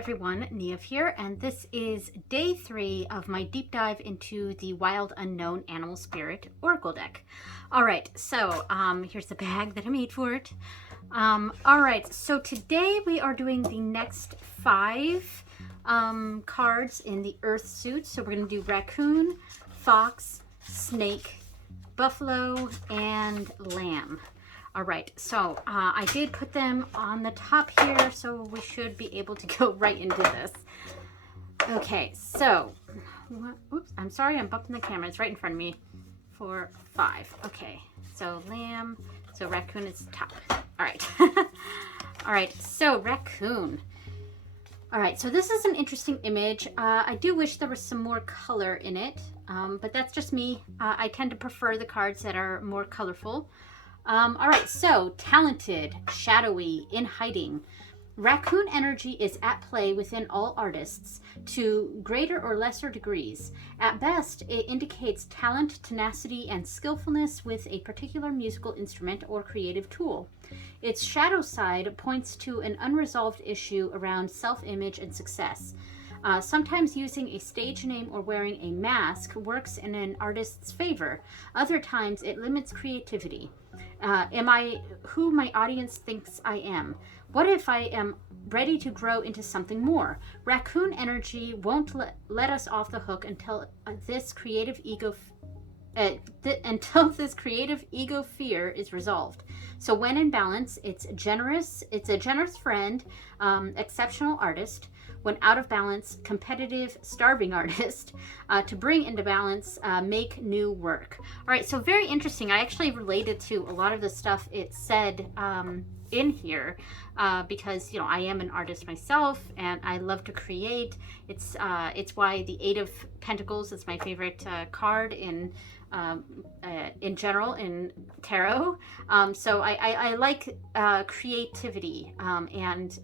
everyone, Nev here, and this is day 3 of my deep dive into the Wild Unknown Animal Spirit Oracle deck. Alright, so here's the bag that I made for it. Alright, so today we are doing the next 5 cards in the Earth suit. So we're going to do Raccoon, Fox, Snake, Buffalo, and Lamb. All right, so I did put them on the top here, so we should be able to go right into this. Okay, so, oops, I'm sorry, I'm bumping the camera. It's right in front of me. 4, 5. Okay, so Lamb, so Raccoon is top. All right. All right, so Raccoon. All right, so this is an interesting image. I do wish there was some more color in it, but that's just me. I tend to prefer the cards that are more colorful. All right, so talented, shadowy, in hiding. Raccoon energy is at play within all artists to greater or lesser degrees. At best, it indicates talent, tenacity, and skillfulness with a particular musical instrument or creative tool. Its shadow side points to an unresolved issue around self-image and success. Sometimes using a stage name or wearing a mask works in an artist's favor. Other times, it limits creativity. Am I who my audience thinks I am? What if I am ready to grow into something more? Raccoon energy won't let us off the hook until this creative ego fear is resolved. So when in balance, it's a generous friend, exceptional artist. When out of balance, competitive, starving artist. To bring into balance, make new work. All right, so very interesting. I actually related to a lot of the stuff it said in here because, you know, I am an artist myself and I love to create. It's why the 8 of Pentacles is my favorite card in general in tarot. So I like creativity and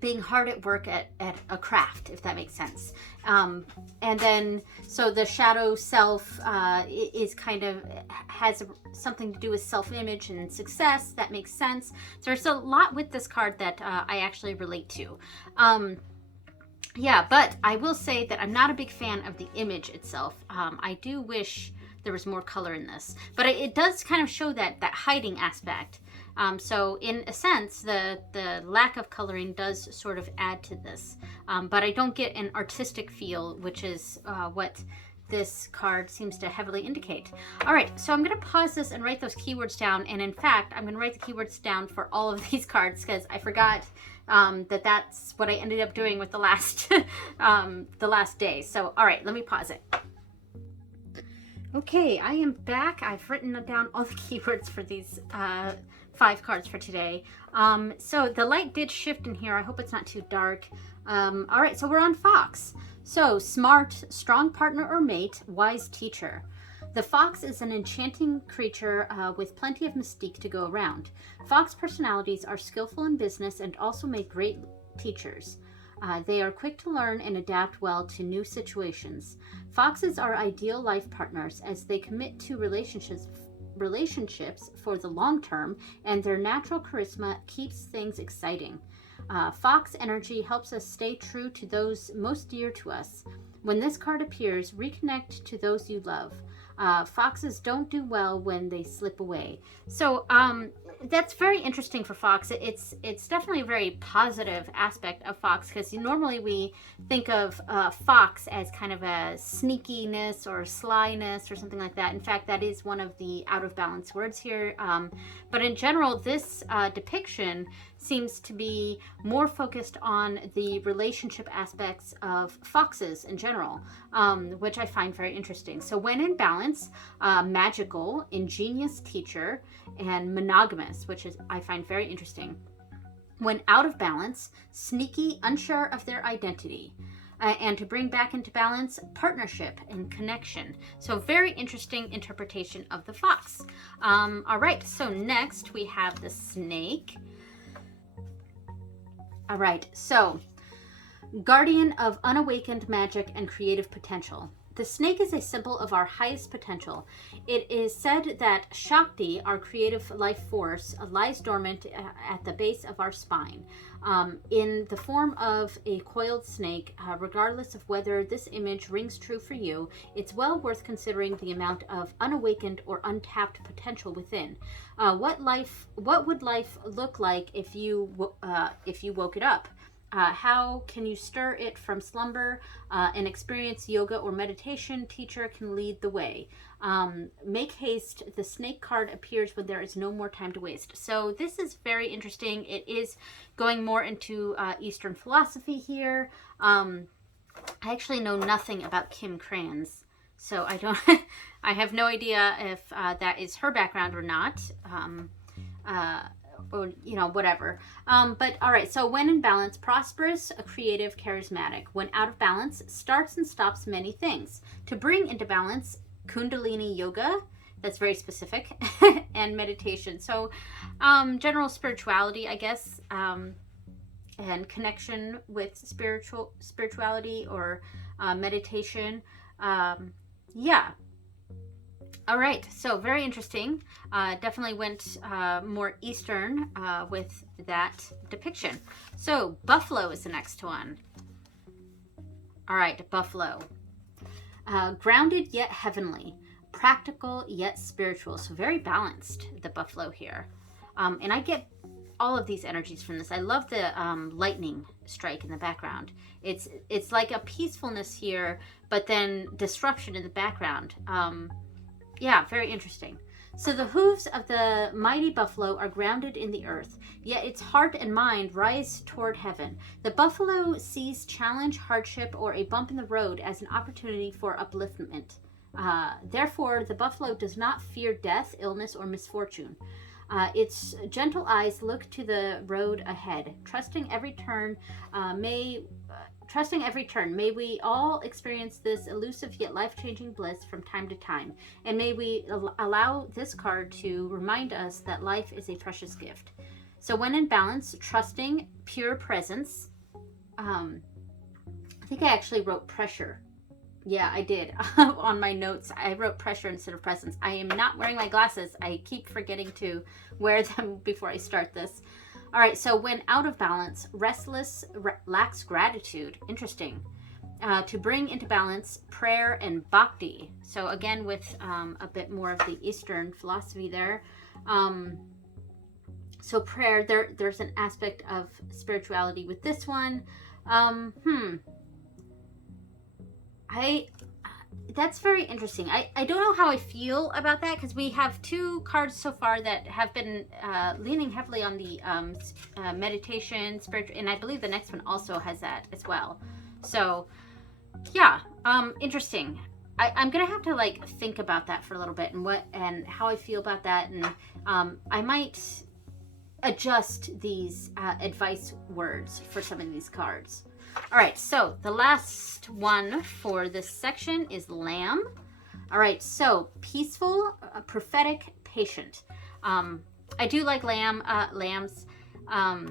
being hard at work at a craft, if that makes sense. And then, so the shadow self is kind of, has something to do with self-image and success. That makes sense. So there's a lot with this card that I actually relate to. Yeah, but I will say that I'm not a big fan of the image itself. I do wish there was more color in this, but it does kind of show that hiding aspect. So in a sense, the lack of coloring does sort of add to this, but I don't get an artistic feel, which is what this card seems to heavily indicate. All right, so I'm going to pause this and write those keywords down, and in fact, I'm going to write the keywords down for all of these cards because I forgot that's what I ended up doing with the last the last day. So all right, let me pause it. Okay, I am back. I've written down all the keywords for these 5 cards for today. So the light did shift in here. I hope it's not too dark. All right, so we're on Fox. So smart, strong partner or mate, wise teacher. The fox is an enchanting creature with plenty of mystique to go around. Fox personalities are skillful in business and also make great teachers. They are quick to learn and adapt well to new situations. Foxes are ideal life partners as they commit to relationships for the long term, and their natural charisma keeps things exciting. Fox energy helps us stay true to those most dear to us. When this card appears, reconnect to those you love. Foxes don't do well when they slip away. So that's very interesting for Fox. It's definitely a very positive aspect of Fox because normally we think of Fox as kind of a sneakiness or slyness or something like that. In fact, that is one of the out of balance words here. But in general, this depiction seems to be more focused on the relationship aspects of foxes in general, which I find very interesting. So when in balance, magical, ingenious teacher, and monogamous, which is I find very interesting. When out of balance, sneaky, unsure of their identity. And to bring back into balance, partnership and connection. So very interesting interpretation of the fox. All right, so next we have the snake. All right, so guardian of unawakened magic and creative potential. The snake is a symbol of our highest potential. It is said that Shakti, our creative life force, lies dormant at the base of our spine, in the form of a coiled snake. Regardless of whether this image rings true for you, it's well worth considering the amount of unawakened or untapped potential within. What would life look like if you woke it up? How can you stir it from slumber? An experienced yoga or meditation teacher can lead the way. Make haste. The snake card appears when there is no more time to waste. So this is very interesting. It is going more into Eastern philosophy here. I actually know nothing about Kim Krans, so I have no idea if that is her background or not. Or, whatever. But all right, so when in balance, prosperous, creative, charismatic. When out of balance, starts and stops many things. To bring into balance, Kundalini yoga, that's very specific, and meditation. So general spirituality, I guess, and connection with spirituality or meditation. Yeah. All right, so very interesting. Definitely went more Eastern with that depiction. So buffalo is the next one. All right, buffalo. Grounded yet heavenly, practical yet spiritual. So very balanced, the buffalo here. And I get all of these energies from this. I love the lightning strike in the background. It's like a peacefulness here, but then disruption in the background. Yeah, very interesting. So the hooves of the mighty buffalo are grounded in the earth, yet its heart and mind rise toward heaven. The buffalo sees challenge, hardship, or a bump in the road as an opportunity for upliftment. Therefore, the buffalo does not fear death, illness, or misfortune. Its gentle eyes look to the road ahead, trusting every turn. May we all experience this elusive yet life-changing bliss from time to time. And may we allow this card to remind us that life is a precious gift. So when in balance, trusting, pure presence. I think I actually wrote pressure. Yeah, I did. On my notes, I wrote pressure instead of presence. I am not wearing my glasses. I keep forgetting to wear them before I start this. All right, so when out of balance, restless, lacks gratitude. Interesting. To bring into balance, prayer and bhakti. So again, with a bit more of the Eastern philosophy there. So prayer, there's an aspect of spirituality with this one. That's very interesting. I don't know how I feel about that, because we have two cards so far that have been leaning heavily on the meditation, spiritual, and I believe the next one also has that as well. So, yeah, interesting. I'm gonna have to think about that for a little bit and how I feel about that, and I might adjust these advice words for some of these cards. All right, so the last one for this section is Lamb. All right, so peaceful, prophetic, patient. I do like lambs. I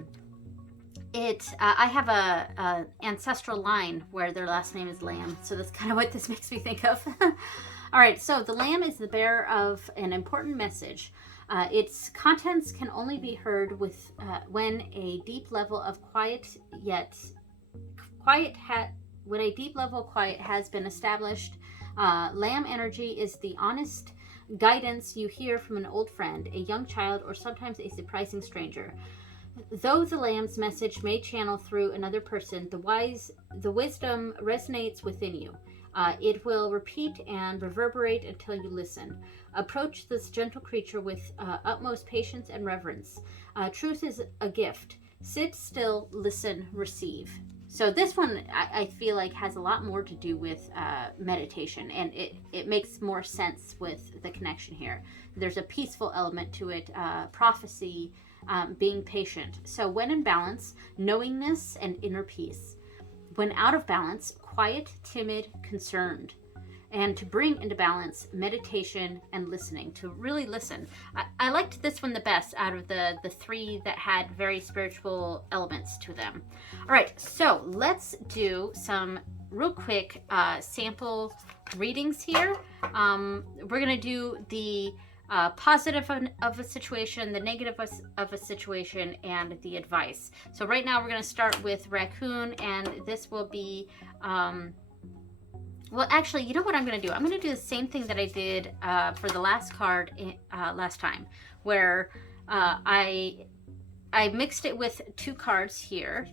have a ancestral line where their last name is Lamb, so that's kind of what this makes me think of. All right, so the lamb is the bearer of an important message. Its contents can only be heard when a deep level of quiet has been established. Lamb energy is the honest guidance you hear from an old friend, a young child, or sometimes a surprising stranger. Though the lamb's message may channel through another person, the wisdom resonates within you. It will repeat and reverberate until you listen. Approach this gentle creature with utmost patience and reverence. Truth is a gift. Sit still, listen, receive. So this one, I feel like, has a lot more to do with meditation, and it makes more sense with the connection here. There's a peaceful element to it, prophecy, being patient. So when in balance, knowingness and inner peace. When out of balance, quiet, timid, concerned. And to bring into balance, meditation and listening, to really listen. I liked this one the best out of the three that had very spiritual elements to them. All right, so let's do some real quick sample readings here. We're going to do the positive of a situation, the negative of a situation, and the advice. So right now we're going to start with raccoon, and this will be, well, actually, you know what I'm going to do? I'm going to do the same thing that I did for the last card last time, where I mixed it with 2 cards here.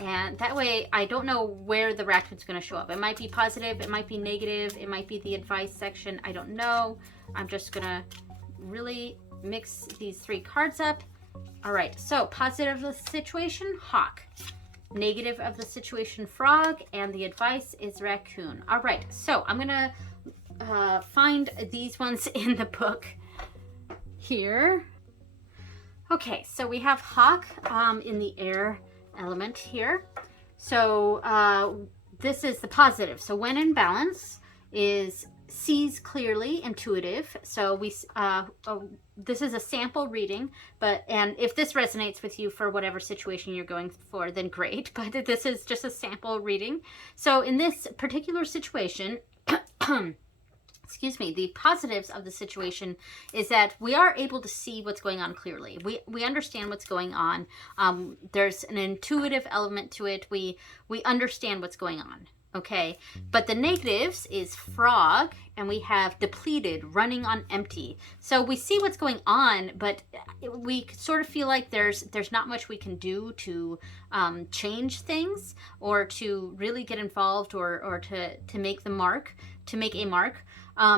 And that way I don't know where the raccoon's going to show up. It might be positive, it might be negative, it might be the advice section. I don't know. I'm just going to really mix these 3 cards up. All right, so positive of the situation, hawk. Negative of the situation, frog. And the advice is raccoon. All right, so I'm going to find these ones in the book here. Okay, so we have hawk in the air element here. So this is the positive. So when in balance is sees clearly, intuitive. So we this is a sample reading, and if this resonates with you for whatever situation you're going for, then great. But this is just a sample reading. So in this particular situation, excuse me, the positives of the situation is that we are able to see what's going on clearly. We understand what's going on. There's an intuitive element to it. We understand what's going on. Okay, but the negatives is frog, and we have depleted, running on empty. So we see what's going on, but we sort of feel like there's not much we can do to change things, or to really get involved, or to make a mark.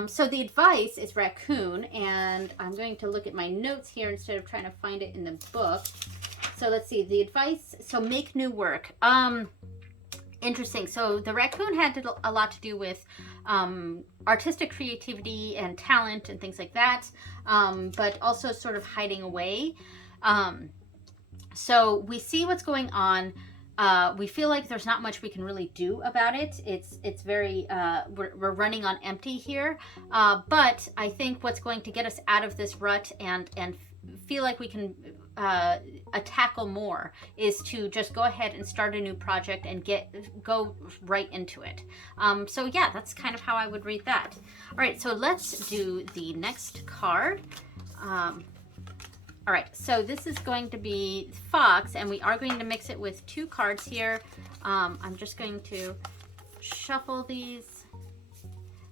So the advice is raccoon, and I'm going to look at my notes here instead of trying to find it in the book. So let's see, the advice, so make new work. Interesting. So the raccoon had a lot to do with artistic creativity and talent and things like that, but also sort of hiding away. So we see what's going on. We feel like there's not much we can really do about it. It's very, we're running on empty here. But I think what's going to get us out of this rut and feel like we can tackle more is to just go ahead and start a new project and go right into it. So yeah, that's kind of how I would read that. All right, so let's do the next card. All right, so this is going to be fox, and we are going to mix it with 2 cards here. I'm just going to shuffle these.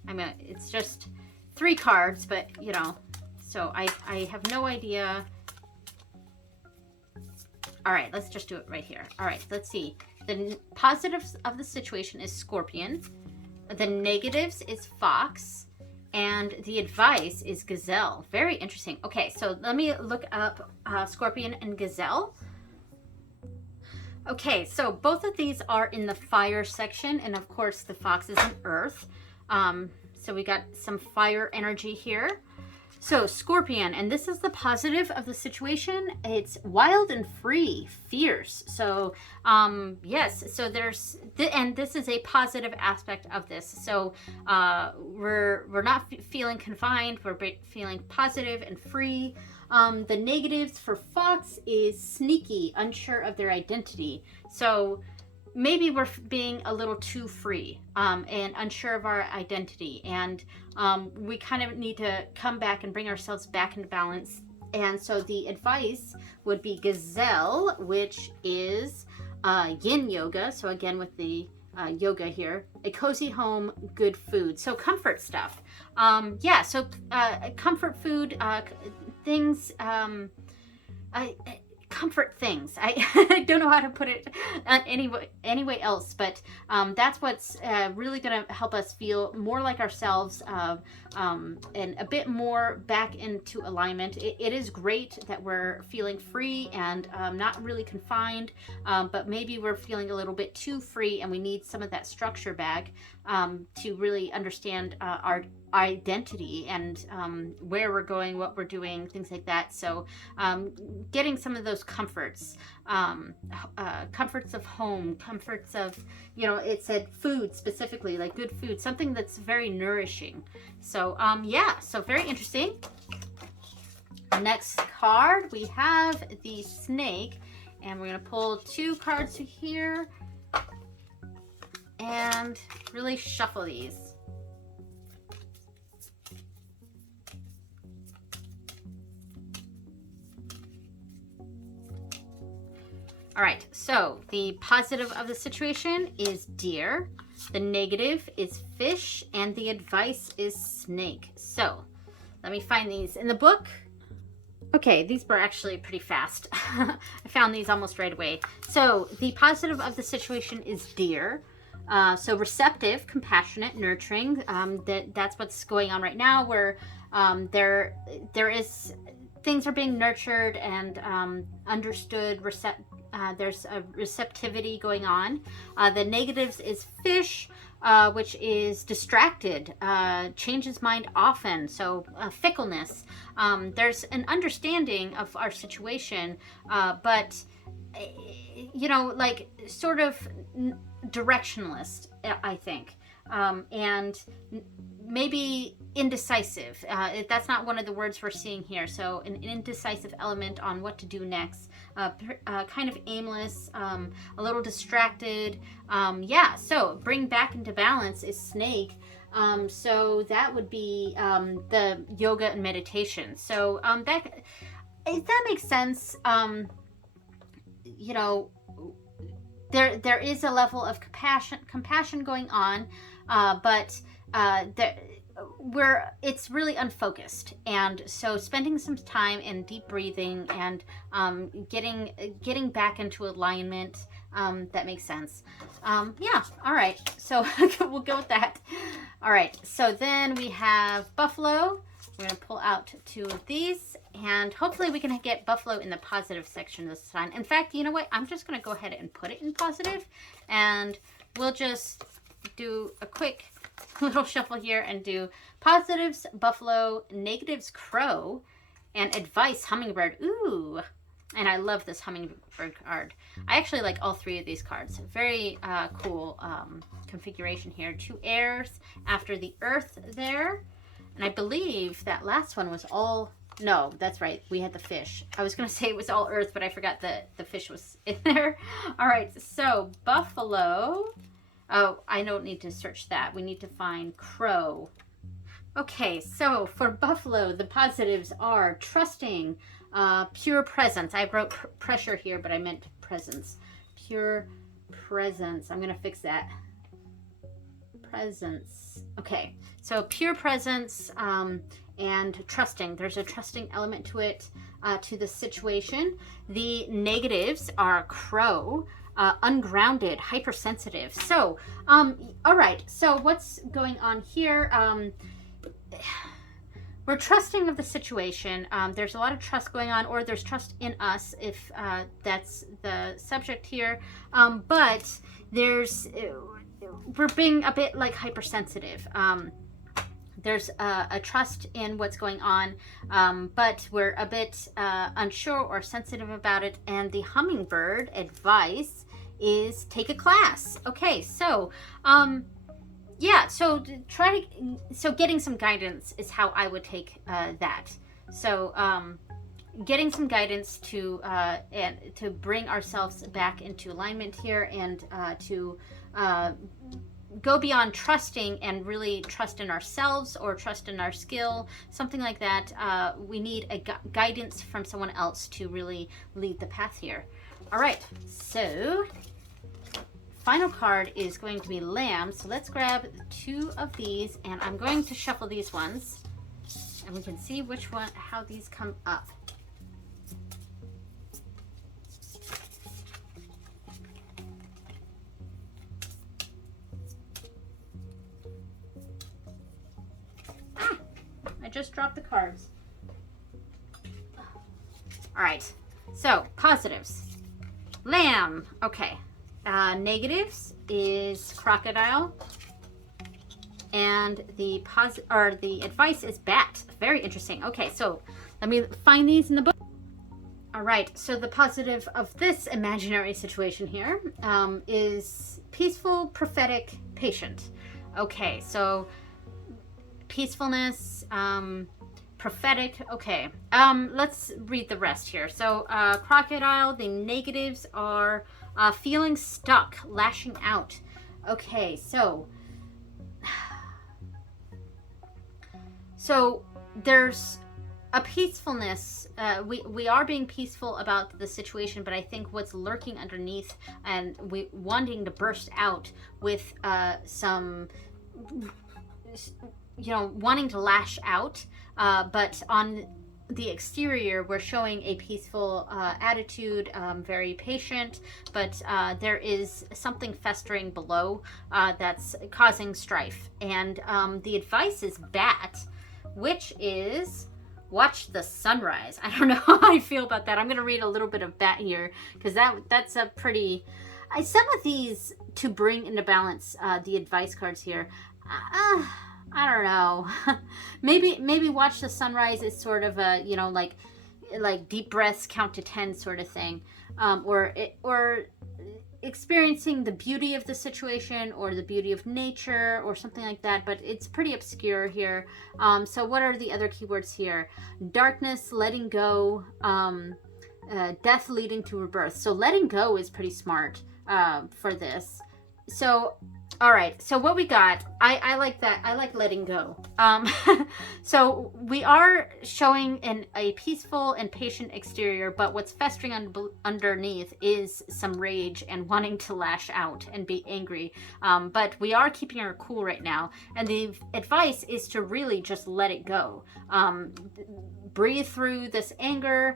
I mean, it's just 3 cards, but you know, so I have no idea. All right, let's just do it right here. All right, let's see. The positives of the situation is scorpion. The negatives is fox. And the advice is gazelle. Very interesting. Okay, so let me look up scorpion and gazelle. Okay, so both of these are in the fire section. And of course, the fox is in earth. So we got some fire energy here. So Scorpion, and this is the positive of the situation. It's wild and free, fierce. So yes, so there's, and this is a positive aspect of this. So we're not feeling confined, we're feeling positive and free. The negatives for Fox is sneaky, unsure of their identity. So maybe we're being a little too free and unsure of our identity, and we kind of need to come back and bring ourselves back into balance. And so the advice would be Gazelle, which is yin yoga. So again, with the yoga here, a cozy home, good food. So comfort stuff. Yeah, so comfort food, things, comfort things. I don't know how to put it anyway else, but that's what's really going to help us feel more like ourselves, and a bit more back into alignment. It is great that we're feeling free and not really confined, but maybe we're feeling a little bit too free, and we need some of that structure back to really understand our identity and where we're going, what we're doing, things like that. So getting some of those comforts, comforts of home, comforts of, you know, it said food specifically, like good food, something that's very nourishing. So yeah, so very interesting. Next card, we have the snake, and we're going to pull 2 cards here. and really shuffle these. All right, so the positive of the situation is deer, the negative is fish, and the advice is snake. So let me find these in the book. Okay, these were actually pretty fast. I found these almost right away. So the positive of the situation is deer. So receptive, compassionate, nurturing. That's what's going on right now, where there is things are being nurtured and understood. There's a receptivity going on. The negatives is fish, which is distracted, changes mind often, so fickleness. There's an understanding of our situation, but you know, like sort of directionless, I think, and maybe indecisive. That's not one of the words we're seeing here. So an indecisive element on what to do next. Kind of aimless, a little distracted. Yeah, so bring back into balance is snake. So that would be the yoga and meditation. So if that makes sense, you know, there is a level of compassion going on, but it's really unfocused, and so spending some time in deep breathing and getting back into alignment, that makes sense. Yeah, all right, so we'll go with that. All right, so then we have buffalo. We're gonna pull out 2 of these, and hopefully we can get buffalo in the positive section this time. In fact, you know what, I'm just gonna go ahead and put it in positive, and we'll just do a quick little shuffle here and do positives buffalo, negatives crow, and advice hummingbird. Ooh, and I love this hummingbird card. I actually like all 3 of these cards. Very cool configuration here. 2 airs after the earth there, and I believe that last one was all, no, that's right, we had the fish. I was gonna say it was all earth, but I forgot that the fish was in there. All right, so buffalo. Oh, I don't need to search that. We need to find crow. Okay, so for buffalo, the positives are trusting, pure presence. I wrote pressure here, but I meant presence. Pure presence. I'm going to fix that. Presence. Okay, so pure presence and trusting. There's a trusting element to it, to the situation. The negatives are crow. Ungrounded, hypersensitive. So, all right. So what's going on here? We're trusting of the situation. There's a lot of trust going on, or there's trust in us, if that's the subject here. But we're being a bit like hypersensitive. There's a trust in what's going on, but we're a bit unsure or sensitive about it. And the hummingbird advice is take a class. Okay, so yeah, so getting some guidance is how I would take that. So getting some guidance to bring ourselves back into alignment here, and to go beyond trusting and really trust in ourselves or trust in our skill, something like that. We need a guidance from someone else to really lead the path here. All right, so final card is going to be lamb. So let's grab 2 of these, and I'm going to shuffle these ones, and we can see which one, how these come up. I just dropped the cards. All right, so positives. Lamb, okay. Negatives is crocodile, and the advice is bat. Very interesting. Okay, so let me find these in the book. All right, so the positive of this imaginary situation here is peaceful, prophetic, patient. Okay, so peacefulness, prophetic. Okay, let's read the rest here. So crocodile, the negatives are feeling stuck, lashing out, Okay, so there's a peacefulness. We are being peaceful about the situation, but I think what's lurking underneath and we wanting to burst out with some, wanting to lash out, but on the exterior we're showing a peaceful attitude, very patient, but there is something festering below that's causing strife. And the advice is bat, which is watch the sunrise. I don't know how I feel about that. I'm going to read a little bit of that here because that's a pretty... some of these to bring into balance the advice cards here. I don't know. maybe watch the sunrise is sort of a, like deep breaths, count to 10 sort of thing, or experiencing the beauty of the situation or the beauty of nature or something like that, but it's pretty obscure here. So what are the other keywords here? Darkness, letting go, death leading to rebirth. So letting go is pretty smart for this. So all right, so what we got, I like that. I like letting go. So we are showing a peaceful and patient exterior, but what's festering underneath is some rage and wanting to lash out and be angry. But we are keeping our cool right now. And the advice is to really just let it go. Breathe through this anger.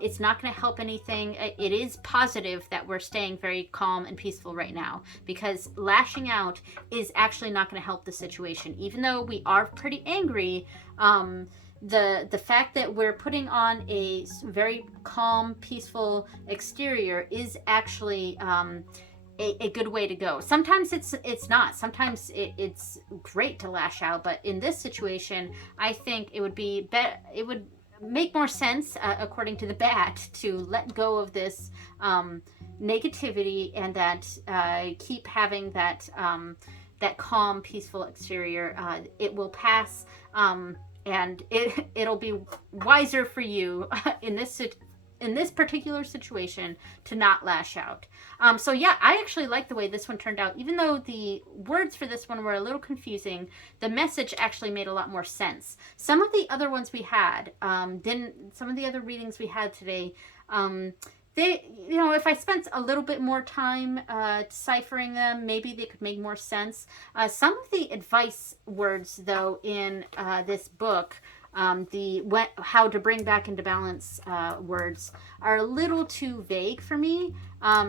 It's not going to help anything. It is positive that we're staying very calm and peaceful right now, because lashing out is actually not going to help the situation. Even though we are pretty angry, the fact that we're putting on a very calm, peaceful exterior is actually a good way to go. Sometimes it's not. Sometimes it's great to lash out, but in this situation, I think it would be better. It would make more sense, according to the bat, to let go of this negativity and that keep having that calm, peaceful exterior. It will pass, and it'll be wiser for you in this particular situation to not lash out. So yeah, I actually like the way this one turned out. Even though the words for this one were a little confusing, the message actually made a lot more sense. Some of the other ones we had didn't. Some of the other readings we had today, they, if I spent a little bit more time deciphering them, maybe they could make more sense. Some of the advice words, though, in this book, how to bring back into balance words, are a little too vague for me.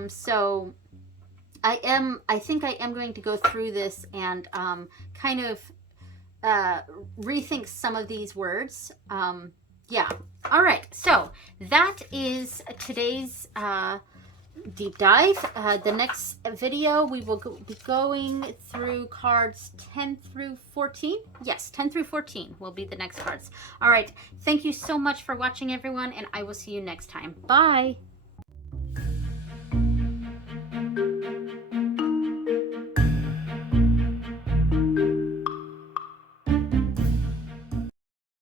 So I think I am going to go through this and kind of rethink some of these words. Yeah. All right. So that is today's deep dive. The next video we will be going through cards 10 through 14. Yes, 10 through 14 will be the next cards. All right. Thank you so much for watching, everyone, and I will see you next time. Bye.